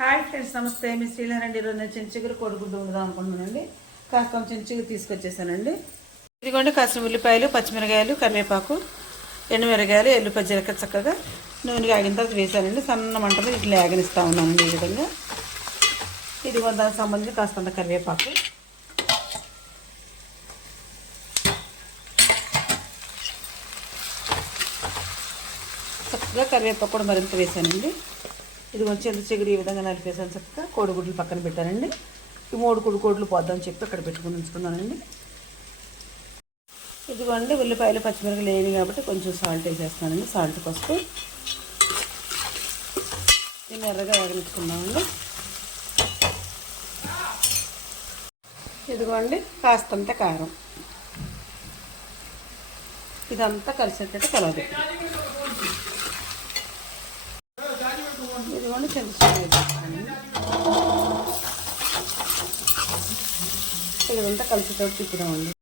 Hi friends, నమస్తే. మీ శ్రీలహరండి. ఈరోజు నేను చిన్నచిగురు కోడిగుడ్డు వండుదాం అనుకుంటున్నానండి. కాస్త చిన్నచిగురు తీసుకొచ్చేసానండి. ఇదిగోండి కాసిన ఉల్లిపాయలు, పచ్చిమిరకాయలు, కరివేపాకు, ఎండుమిరకాయలు, ఎల్లుపై జీలకర్ర చక్కగా నూనెగా ఆగిన తర్వాత వేసానండి. సన్న మంటలో ఇట్లా ఆగనిస్తూ ఉన్నానండి. ఈ విధంగా ఇదిగో దానికి సంబంధించి కాస్తంత కరివేపాకు, చక్కగా కరివేపాకు కూడా మరింత వేసానండి. ఇది కొంచెం చిగురు ఈ విధంగా నలిపేసాను. చక్కగా కోడిగుడ్లు పక్కన పెట్టానండి. ఈ 3 కోడిగుడ్లు పోద్దామని చెప్పి అక్కడ పెట్టుకుని ఉంచుకున్నానండి. ఇదిగోండి ఉల్లిపాయలు, పచ్చిమిరపకాయలు లేని కాబట్టి కొంచెం సాల్ట్ వేసేస్తున్నానండి. సాల్ట్ పసుపు దీన్ని ఎర్రగా వేగనిచ్చుకున్నామండి. ఇదిగోండి కాస్తంత కారం, ఇదంతా కలిసేటట్టు కలవాలి. ఇదిగోండి చింతచిగురు ఇదంతా కలిసేటట్టు తిప్పుదామండి.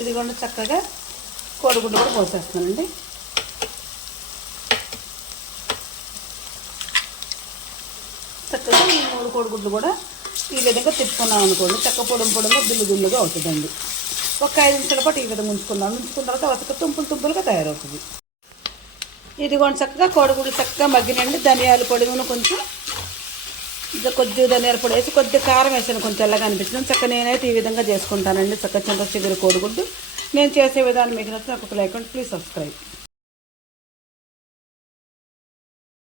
ఇదిగోండి చక్కగా కోడిగుడ్డు కూడా పోసేస్తానండి. చక్కగా ఈ 3 కోడిగుడ్లు కూడా ఈ విధంగా తిప్పుకున్నాం అనుకోండి. చక్క పొడుముగా బిల్లుగా అవుతుందండి. ఒక 5 నిమిషాల పాటు ఈ విధంగా ఉంచుకున్న తర్వాత వసక తుంపులుగా తయారవుతుంది. ఇదిగోండి చక్కగా కోడిగుడ్లు చక్కగా మగ్గినండి. ధనియాల పొడి కొంచెం కొద్దిగా ధనియాల పొడి వేసి కొద్దిగా కారం వేసాను, కొంచెం తెల్లగా అనిపించింది. చక్క నేనైతే ఈ విధంగా చేసుకుంటానండి. చక్క చింతచిగురు కోడిగుడ్డు. నేను చేసే విధానం మీకు నచ్చితే ఒక లైక్ అండ్ ప్లీజ్ సబ్స్క్రైబ్.